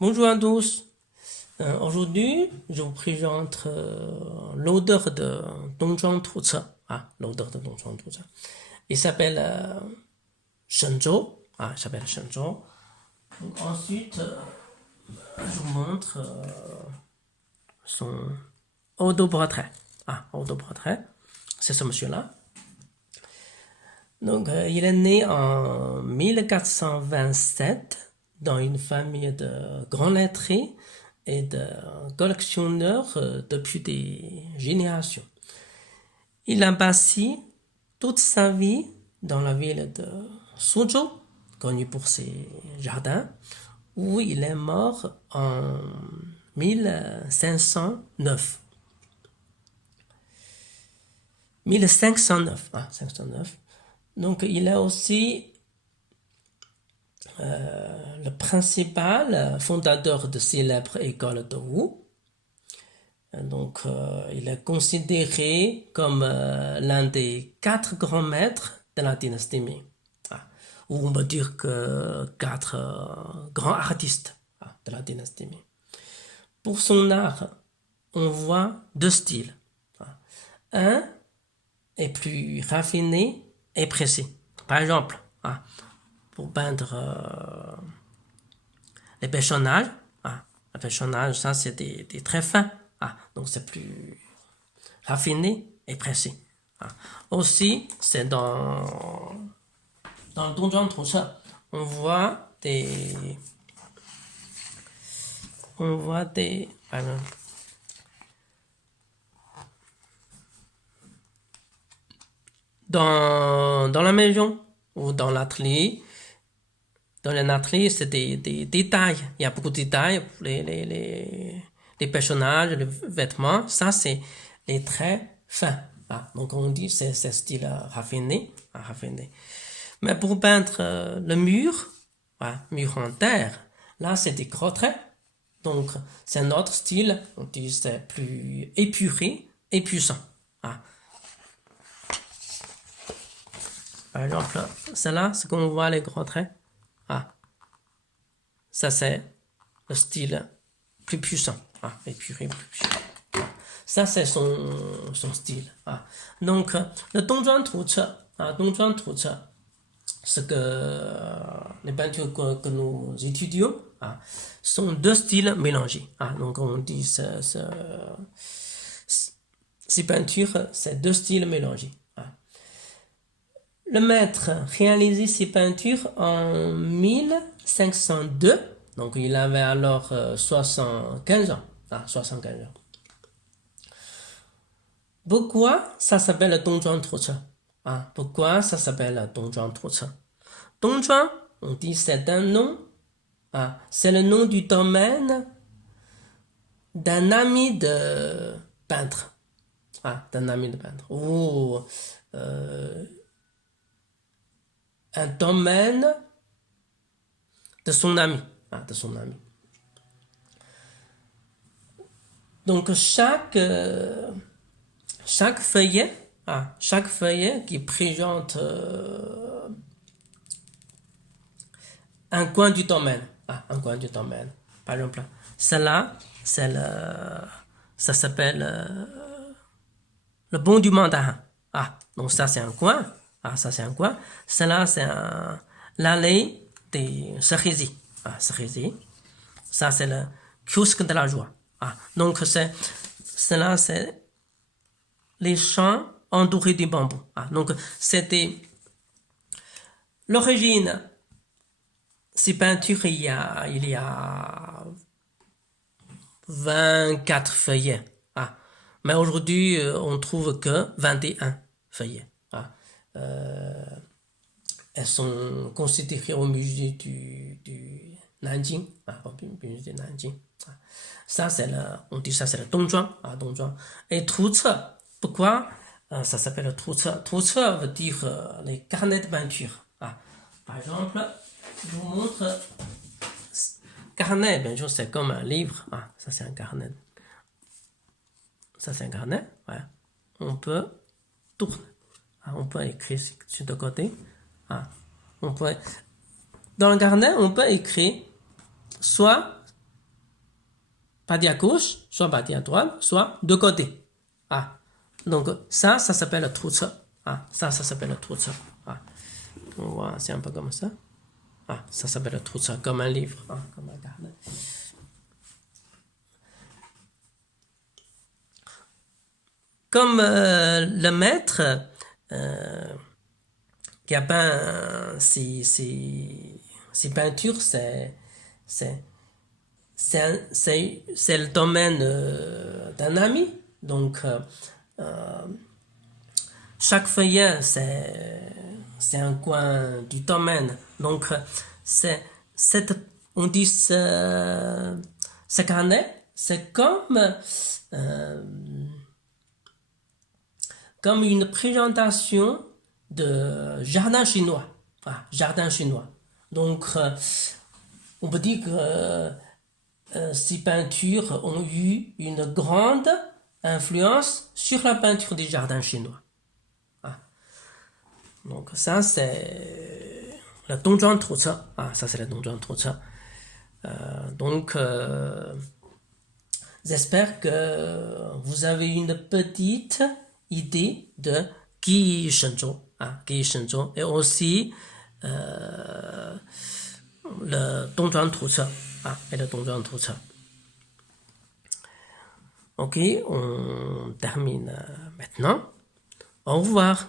Bonjour à tous. Aujourd'hui, je vous présente l'odeur de Dongzhuang Tuce. L'odeur de Dongzhuang Tuce. Il s'appelle Shenzhou. Il s'appelle Shenzhou. Donc, ensuite, je vous montre son autoportrait. Autoportrait. C'est ce monsieur-là. Donc, il est né en 1427 dans une famille de grands lettrés et de collectionneurs depuis des générations. Il a passé toute sa vie dans la ville de Suzhou, connue pour ses jardins, où il est mort en 1509. 1509. 509. Donc, il est aussi le principal fondateur de célèbre école de Wu. Donc, il est considéré comme l'un des 4 grands maîtres de la dynastie Ming. Ou on peut dire que 4 grands artistes de la dynastie Ming. Pour son art, on voit 2 styles. Un est plus raffiné et précis. Par exemple, pour peindre les personnages, les personnages, ça c'est des traits fins, donc c'est plus raffiné et précis. Aussi, c'est dans le Dongzhuang Tuce, on voit des dans la maison ou dans l'atelier. Dans l'atelier, c'est des détails. Il y a beaucoup de détails pour les personnages, les vêtements. Ça, c'est les traits fins. Donc, on dit c'est style raffiné. Mais pour peindre le mur, mur en terre, là, c'est des gros traits. Donc, c'est un autre style. On dit c'est plus épuré et puissant. Par exemple, celle-là, c'est qu'on voit les gros traits. Ça, c'est le style plus puissant. Épuré, plus puissant. Ça, c'est son style. Donc, le Dongzhuang Tuce, ce que les peintures que nous étudions, sont 2 styles mélangés. Donc, on dit ces peintures, c'est 2 styles mélangés. Le maître réalisait ses peintures en 1502, donc il avait alors 75 ans. 75 ans. Pourquoi ça s'appelle Dongzhuang Tuce? Pourquoi ça s'appelle Dongzhuang Tuce? Dongzhuang, on dit c'est un nom, c'est le nom du domaine d'un ami de peintre. Ou un domaine de son ami. Donc chaque feuillet, qui présente un coin du domaine. Par exemple, celle-là, ça s'appelle le pont du mandarin. Donc ça c'est un coin. Celle-là c'est l'allée des cerisiers. Ça c'est le kiosque de la joie. Donc cela c'est les champs entourés du bambou. Donc c'était l'origine. Ces peintures, il y a 24 feuillets. Mais aujourd'hui, on trouve que 21 feuillets. Elles sont considérées au musée du Nanjing. Musée de Nanjing. Ça, on dit ça, c'est le Dongzhuang. Et Tuce, pourquoi ça s'appelle Tuce? Tuce veut dire les carnets de peinture. Par exemple, je vous montre. Carnet, bien sûr, c'est comme un livre. Ça, c'est un carnet. On peut tourner. On peut écrire sur le côté. Dans le carnet, on peut écrire soit partie à gauche, soit partie à droite, soit de côté. Ah. Donc ça s'appelle 图册. Ah, ça s'appelle 图册. Ah. On voit, c'est un peu comme ça. Ah, ça s'appelle 图册, comme un livre, ah, comme un carnet. Comme le maître qui a peint ces peintures, c'est le domaine d'un ami. Donc, chaque feuillet, c'est un coin du domaine. Donc, on dit ce carnet, c'est comme une présentation de jardin chinois. Ah, jardin chinois. Donc, on peut dire que ces peintures ont eu une grande influence sur la peinture des jardins chinois. Ah. Donc, ça, c'est le Dongzhuang Tuce. Ah, ça, c'est le Dongzhuang Tuce. Donc, j'espère que vous avez une petite idée de Gi Shenzhou, Gi Shenzhou, et aussi le Dongzhuang Tuce, et le Dongzhuang Tuce. Ok, on termine maintenant. Au revoir.